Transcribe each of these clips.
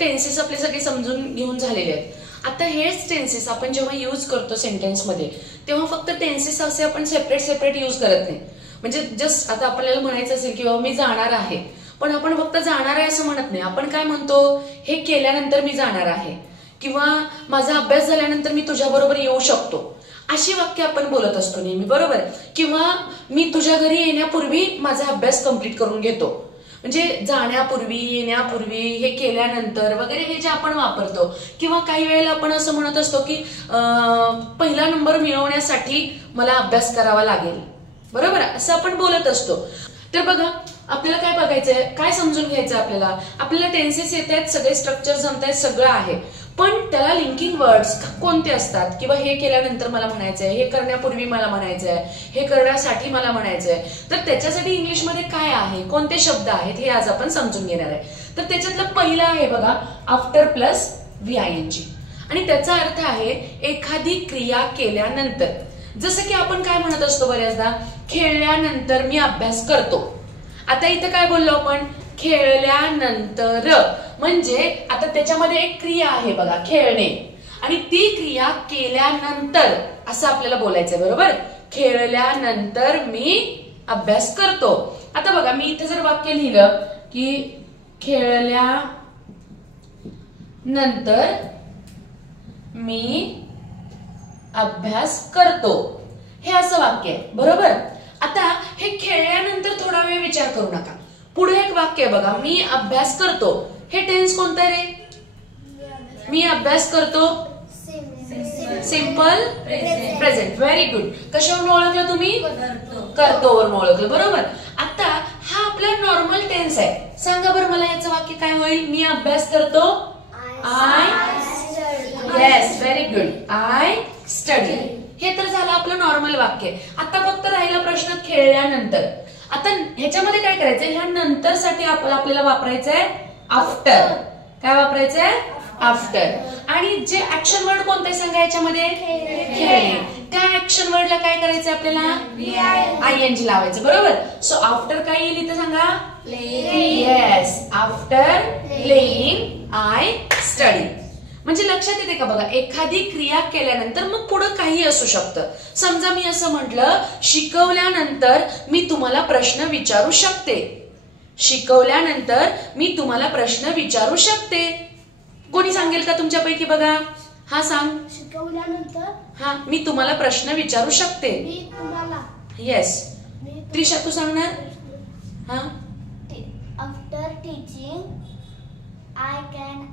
Tenses आपले सगळे समजून घेऊन झालेले आहेत. आता हेच टेन्सेस आपण जेव्हा यूज करतो सेंटेन्समध्ये तेव्हा फक्त टेन्सेस असे आपण सेपरेट यूज करत नाही. म्हणजे जस्ट आता आपल्याला म्हणायचं असेल की बाबा मी जाणार आहे, पण आपण फक्त जाणार आहे असं म्हणत नाही. आपण काय म्हणतो, हे केल्यानंतर मी जाणार आहे, किंवा माझा अभ्यास झाल्यानंतर मी तुझ्याबरोबर येऊ शकतो, अशी वाक्य आपण बोलत असतो नेहमी, बरोबर. किंवा मी तुझ्या घरी येण्यापूर्वी माझा अभ्यास कंप्लीट करून घेतो. म्हणजे जाण्यापूर्वी, येण्यापूर्वी, हे केल्यानंतर वगैरे हे जे आपण वापरतो. किंवा काही वेळेला आपण असं म्हणत असतो की पहिला नंबर मिळवण्यासाठी मला अभ्यास करावा लागेल, बरोबर, असं आपण बोलत असतो. तर बघा आपल्याला काय बघायचंय, काय समजून घ्यायचं आपल्याला टेन्सेस येत आहेत, सगळे स्ट्रक्चर जमतायत, सगळं आहे, पण त्याला लिंकिंग वर्ड्स कोणते असतात, किंवा हे केल्यानंतर मला म्हणायचंय, हे करण्यापूर्वी मला म्हणायचंय, हे करण्यासाठी मला म्हणायचंय, तर त्याच्यासाठी इंग्लिशमध्ये काय आहे, कोणते शब्द आहेत, हे आज आपण समजून घेणार आहे. तर त्याच्यातलं पहिलं आहे बघा आफ्टर प्लस VING, आणि त्याचा अर्थ आहे एखादी क्रिया केल्यानंतर. जसं की आपण काय म्हणत असतो बऱ्याचदा, खेळल्यानंतर मी अभ्यास करतो. आता इथं काय बोललो आपण, खेळल्यानंतर, म्हणजे आता त्याच्यामध्ये एक क्रिया आहे बघा, खेळणे, आणि ती क्रिया केल्यानंतर असं आपल्याला बोलायचंय, बरोबर. खेळल्यानंतर मी अभ्यास करतो. आता बघा मी इथे जर वाक्य लिहिलं की खेळल्यानंतर मी अभ्यास करतो, हे असं वाक्य आहे, बरोबर. आता हे खेळल्यानंतर थोडा वेळ विचार करू नका. पुढे एक वाक्य आहे बघा, मी अभ्यास करतो, हे टेन्स कोणतं रे, मी अभ्यास करतो, सिंपल प्रेझेंट. Very good. कशावरून ओळखलं तुम्ही, करतोवरून ओळखलं, बरोबर. आता हा आपला नॉर्मल टेन्स आहे. सांगा बरं मला याचं वाक्य काय होईल, मी अभ्यास करतो, yes, very good, I study. हे तर झालं आपलं नॉर्मल वाक्य. आता फक्त राहिला प्रश्न खेळल्यानंतर. आता ह्याच्यामध्ये काय करायचं, ह्या नंतर साठी आपल्याला वापरायचंय आफ्टर. काय वापरायचंय, आफ्टर. आणि जे ऍक्शन वर्ड कोणते सांगा याच्यामध्ये, खेळणे. त्या ऍक्शन वर्डला काय करायचंय आपल्याला, ING लावायचं, बरोबर. सो आफ्टर काय येईल इथं सांगा, yes, after playing I study. म्हणजे लक्षात येते का बघा, एखादी क्रिया केल्यानंतर मग पुढे काही असू शकतं. समजा मी असं म्हटलं, शिकवल्यानंतर मी तुम्हाला प्रश्न विचारू शकते. शिकवल्यानंतर मी तुम्हाला प्रश्न विचारू शकते. कोणी सांगेल का तुमच्यापैकी, बघा, हा सांग. शिकवल्यानंतर हा, मी तुम्हाला प्रश्न विचारू शकते. येस, त्रिशा तू सांगणार. हा, after teaching I can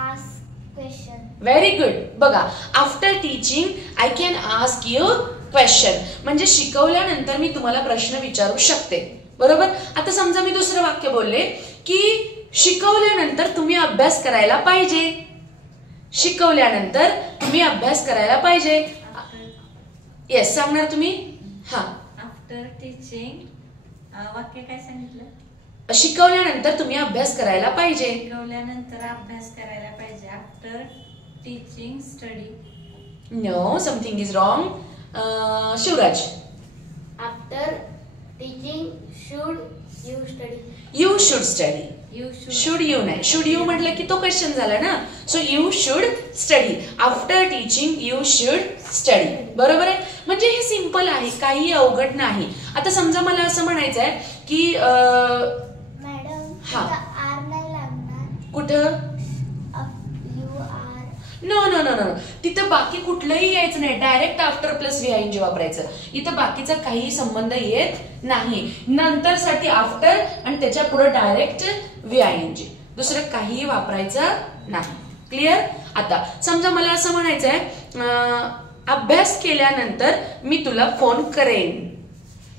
ask question. Very good. बघा, after teaching I can ask you question, म्हणजे शिकवल्यानंतर मी तुम्हाला प्रश्न विचारू शकते, बरोबर. आता समजा मी दुसरं वाक्य बोलले की शिकवल्यानंतर तुम्ही अभ्यास करायला पाहिजे. शिकवल्यानंतर तुम्ही अभ्यास करायला पाहिजे. येस, सांगणार तुम्ही. हा, आफ्टर टीचिंग वाक्य काय सांगितलं, शिकवल्यानंतर तुम्ही अभ्यास करायला पाहिजे. शिकवल्यानंतर अभ्यास करायला पाहिजे. After teaching study. No, something is wrong. Shivraj. After teaching should you study. You should study. Should you नाही, शुड यू म्हटलं की तो क्वेश्चन झाला ना. So you should study. After teaching you should study, बरोबर आहे. म्हणजे हे सिंपल आहे, काही अवघड नाही. आता समजा मला असं म्हणायचं आहे की मॅडम, हा, आर नाही लागणार. कुठं, you are. No no no no, तिथं बाकी कुठलंही यायचं नाही, डायरेक्ट आफ्टर प्लस VING वापरायचं. इथं बाकीचा काही संबंध येत नाही. नंतर साठी आफ्टर आणि त्याच्या पुढे डायरेक्ट VING, दुसरं काही वापरायचं नाही. क्लिअर. आता समजा मला असं म्हणायचंय, अभ्यास केल्यानंतर मी तुला फोन करेन.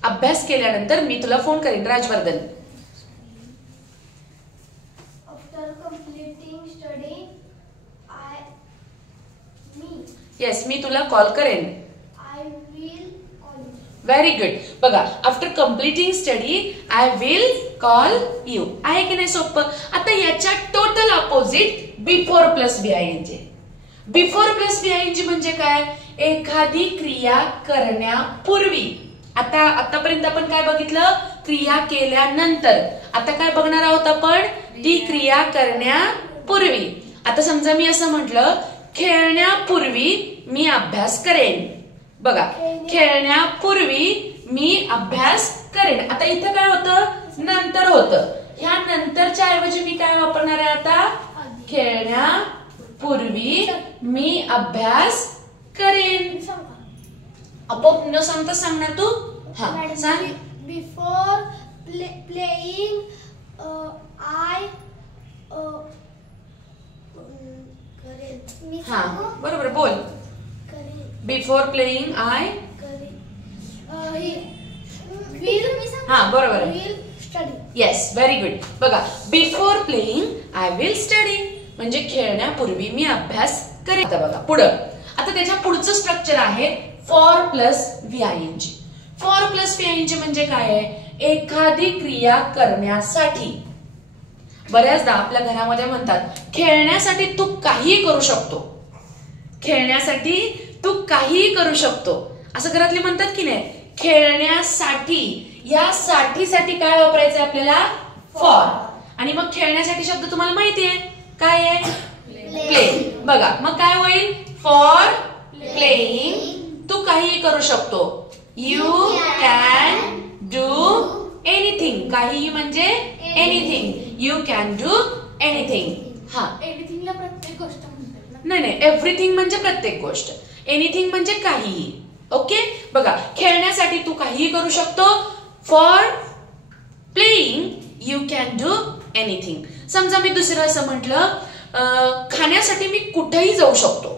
अभ्यास केल्यानंतर मी तुला फोन करेन. Rajvardhan. After completing study yes, मी तुला कॉल करेन. I will call. Very good. बघा, after completing study I will call you. आहे की नाही सोपं. आता याच्या total opposite before plus VING. Before plus VING म्हणजे काय, एखादी क्रिया करण्यापूर्वी. आतापर्यंत आपण काय बघितलं, क्रिया केल्यानंतर. आता काय बघणार आहोत आपण, ती क्रिया करण्यापूर्वी. खेळण्यापूर्वी. आता समजा मी असं म्हटलं खेळण्यापूर्वी मी अभ्यास करेन. बघा, खेळण्यापूर्वी मी अभ्यास करेन. आता इथं काय होतं, नंतर होतं. ह्या नंतरच्या ऐवजी मी काय वापरणार आहे आता, खेळण्यापूर्वी मी अभ्यास करेन. आपोआप न सांगता सांगणार तू. हा सांग. बिफोर प्लेइंग आय करेन. हा बरोबर बोल. बिफोर प्लेइंग आय हा बरोबर आहे. Yes very good. बघा, before playing I will study म्हणजे खेळण्यापूर्वी मी अभ्यास करेन. आता बघा पुढं, आता त्याच्या पुढचं स्ट्रक्चर आहे for plus VING. For plus VING म्हणजे काय आहे, एखादी क्रिया करण्यासाठी. बऱ्याचदा आपल्या घरामध्ये म्हणतात खेळण्यासाठी तू काहीही करू शकतो, खेळण्यासाठी तू काहीही करू शकतो, असं घरातले म्हणतात की नाही. खेळण्यासाठी, या साठी काय वापरायचं आपल्याला, फॉर. आणि मग खेळण्यासाठी शब्द तुम्हाला माहिती आहे काय आहे, प्ले. बघा मग काय होईल, फॉर प्लेइंग तू काहीही करू शकतो. You can do anything. काहीही म्हणजे anything. You can do anything. हा, एनिथिंगला प्रत्येक गोष्ट म्हणतात. नाही, एव्हरीथिंग म्हणजे प्रत्येक गोष्ट, एनिथिंग म्हणजे काहीही. ओके. बघा, खेळण्यासाठी तू काहीही करू शकतो. For playing you can do anything. समजा मी दुसरं असं म्हटलं, खाण्यासाठी मी कुठेही जाऊ शकतो.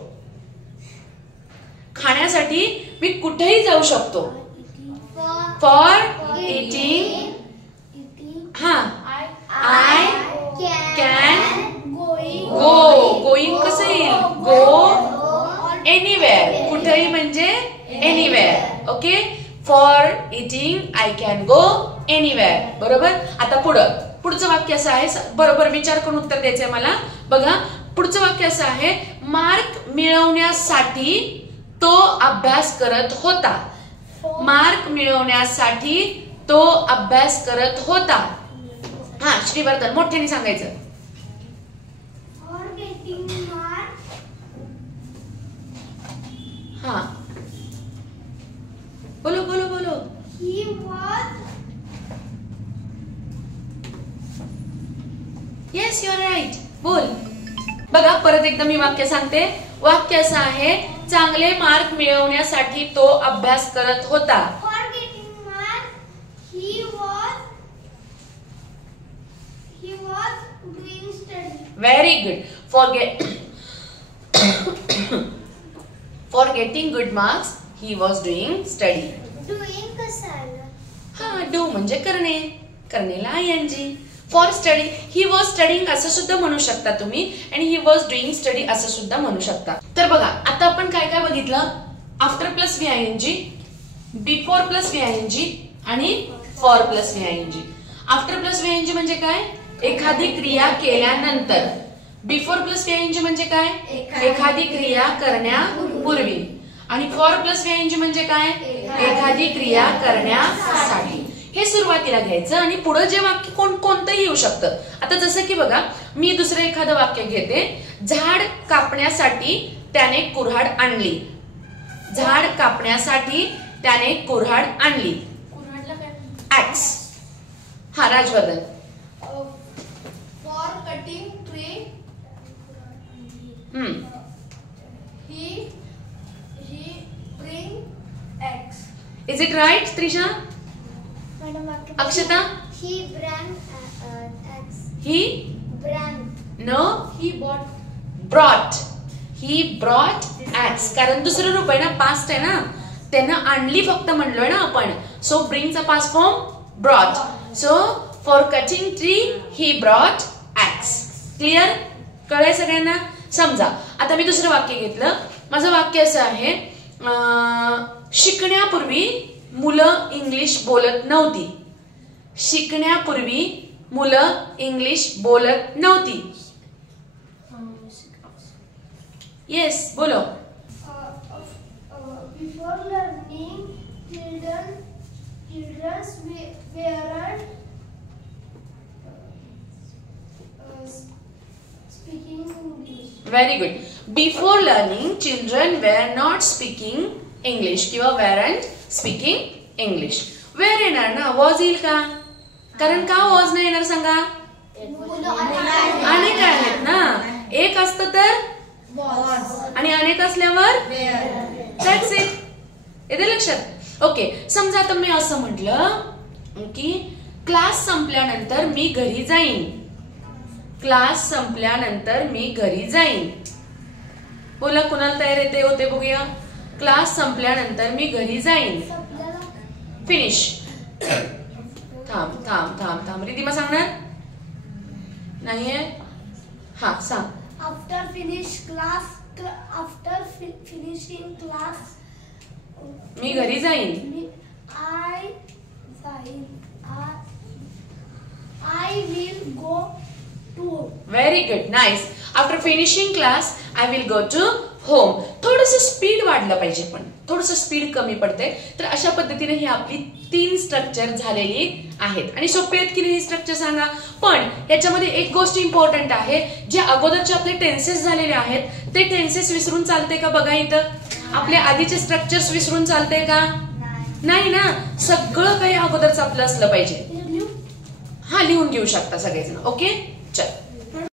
खाण्यासाठी मी कुठेही जाऊ शकतो. फॉर इटिंग हा आय कॅन गो. गोईंग कसं येईल, गो एनिवेअर. कुठेही म्हणजे anywhere. Okay. For eating I can go anywhere. बरोबर. आता पुढचं वाक्य असं आहे, बरोबर विचार करून उत्तर द्यायचंय मला. बघा, पुढचं वाक्य असं आहे, मार्क मिळवण्यासाठी तो अभ्यास करत होता. मार्क मिळवण्यासाठी तो अभ्यास करत होता. हा श्रीवर्धन मोठ्याने सांगायचं. For getting mark. हा बोलो बोलो बोलो. He was. Yes you are right. बोल. बघा परत एकदा मी वाक्य सांगते. वाक्य असं आहे, चांगले मार्क मिळवण्यासाठी तो अभ्यास करत होता. For getting mark he was doing study. Very good. For getting good marks he was doing study. Doing कसं आलं? हा, डू म्हणजे करणे, करणेला ING. For study, he was studying असं सुद्धा म्हणू शकता तुम्ही, आणि ही वॉज डुईंग स्टडी असं सुद्धा म्हणू शकता. तर बघा आता आपण काय काय बघितलं, after plus VING, before plus VING आणि for plus VING. After plus VING म्हणजे काय, एखादी क्रिया केल्यानंतर. बिफोर प्लस VING म्हणजे काय, एखादी क्रिया करण्यापूर्वी. आणि फॉर प्लस VING म्हणजे काय, एखादी क्रिया करण्यासाठी. हे सुरुवातीला घ्यायचं आणि पुढे जे वाक्य कोणतंही येऊ शकतं. आता जसं की बघा, मी दुसरं एखादं वाक्य घेते. झाड कापण्यासाठी त्याने कुऱ्हाड आणली. झाड कापण्यासाठी त्याने कुऱ्हाड आणली. कुऱ्हाडला काय? ऍक्स. हा Rajvardhan. For cutting tree he bring eggs. Is it right Trisha? Akshata? He bring eggs. He Bring. No He bought. Brought. He brought axe. कारण दुसरं रूप आहे ना, पास्ट आहे ना, त्यानं आणली फक्त म्हणलोय ना आपण. सो ब्रिंगचा past form brought. So for cutting tree he brought axe. Clear? कळलंय सगळ्यांना? समजा आता मी दुसरं वाक्य घेतलं. माझं वाक्य असं आहे, शिकण्यापूर्वी मुलं इंग्लिश बोलत नव्हती. शिकण्यापूर्वी मुलं इंग्लिश बोलत नव्हती. येस बोलो. Before learning, children weren't speaking English. Very good. Before learning children wear not speaking English किंवा वेअरंट स्पीकिंग इंग्लिश. वेअर येणार ना, वॉज येईल का? कारण का वॉज नाही येणार सांगा? अनेक आहेत ना, एक असतं तर आणि अनेक असल्यावर दॅट्स इट. येते लक्षात? ओके. समजा आता मी असं म्हटलं की क्लास संपल्यानंतर मी घरी जाईन. क्लास संपल्यानंतर मी घरी जाईन. बोला कुणाला तयार येते होते बघूया. क्लास संपल्यानंतर मी घरी जाईन. फिनिश. थांब थांब थांब थांब. रिधिमा सांगणार नाहीये? हा सांग. After finishing class, मी घरी जाईन. I will go to home. Very good. Nice. After finishing class I will go to home. थोडस स्पीड वाढलं पाहिजे, पण थोडस स्पीड कमी पडते. तर अशा पद्धतीने ही आपली 3 स्ट्रक्चर झालेली आहेत आणि सोपे आहेत की नाही स्ट्रक्चर सांगा. पण याच्यामध्ये एक गोष्ट इम्पॉर्टंट आहे, जे अगोदरचे आपले टेन्सेस झालेले आहेत ते टेन्सेस विसरून चालते का? बघा इथं आपले आधीचे स्ट्रक्चर्स विसरून चालते का? नाही ना. सगळं काही अगोदरच आपलं असलं पाहिजे. हा लिहून घेऊ शकता सगळेजण. ओके चल.